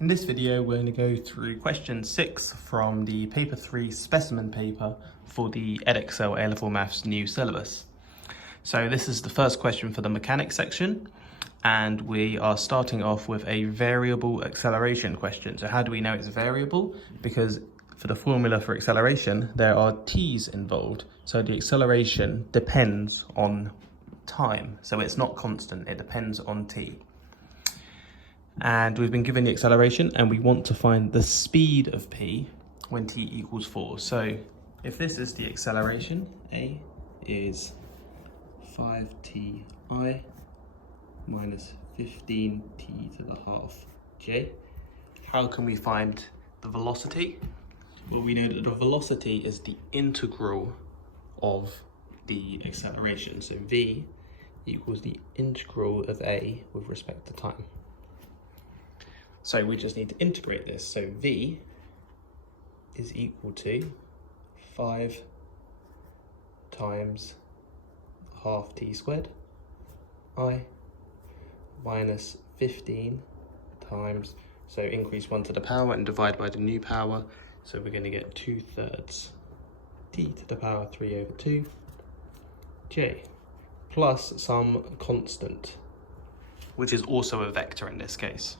In this video, we're going to go through question 6 from the paper 3 specimen paper for the Edexcel A-Level Maths new syllabus. So this is the first question for the mechanics section, and we are starting off with a variable acceleration question. So how do we know it's variable? Because for the formula for acceleration, there are t's involved. So the acceleration depends on time. So it's not constant, it depends on t. And we've been given the acceleration and we want to find the speed of p when t equals 4. So if this is the acceleration, a is 5ti minus 15t to the half j. How can we find the velocity? Well, we know that the velocity is the integral of the acceleration. So v equals the integral of a with respect to time. So we just need to integrate this. So v is equal to 5 times half t squared I minus 15 times, so increase 1 to the power and divide by the new power. So we're going to get 2/3 t to the power 3 over 2 j plus some constant, which is also a vector in this case.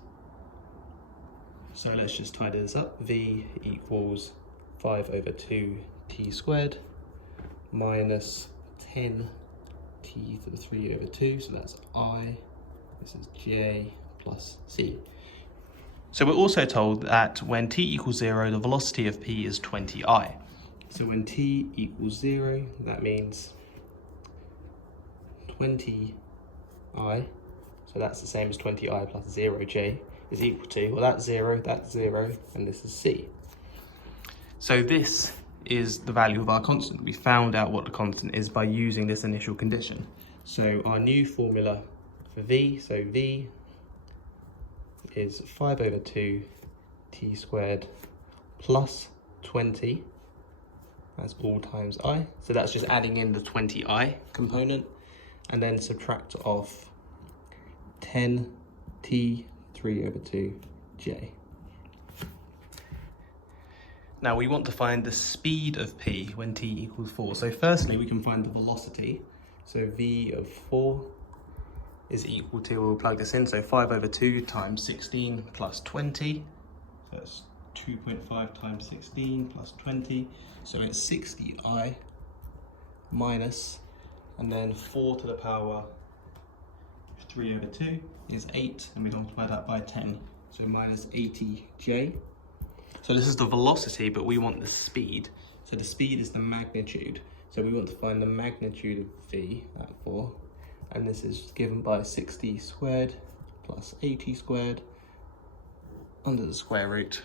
So let's just tidy this up. V equals 5 over 2 t squared minus 10 t to the 3 over 2. So that's I. This is j plus c. So we're also told that when t equals 0, the velocity of p is 20i. So when t equals 0, that means 20i. So that's the same as 20i plus 0j. Is equal to, well, that's 0, and this is c. So this is the value of our constant. We found out what the constant is by using this initial condition. So our new formula for v, so v is 5 over 2 t squared plus 20, that's all times I. So that's just adding in the 20i component, and then subtract off 10t 3 over 2 j. Now we want to find the speed of p when t equals 4. So firstly, we can find the velocity. So v of 4 is equal to, we'll plug this in, so 5 over 2 times 16 plus 20. So that's 2.5 times 16 plus 20. So it's 60i minus, and then 4 to the power 3 over 2 is 8, and we multiply that by 10, so minus 80j. So this is the velocity, but we want the speed. So the speed is the magnitude. So we want to find the magnitude of v, that 4, and this is given by 60 squared plus 80 squared under the square root.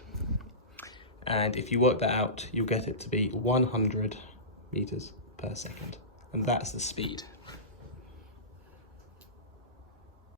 And if you work that out, you'll get it to be 100 meters per second, and that's the speed.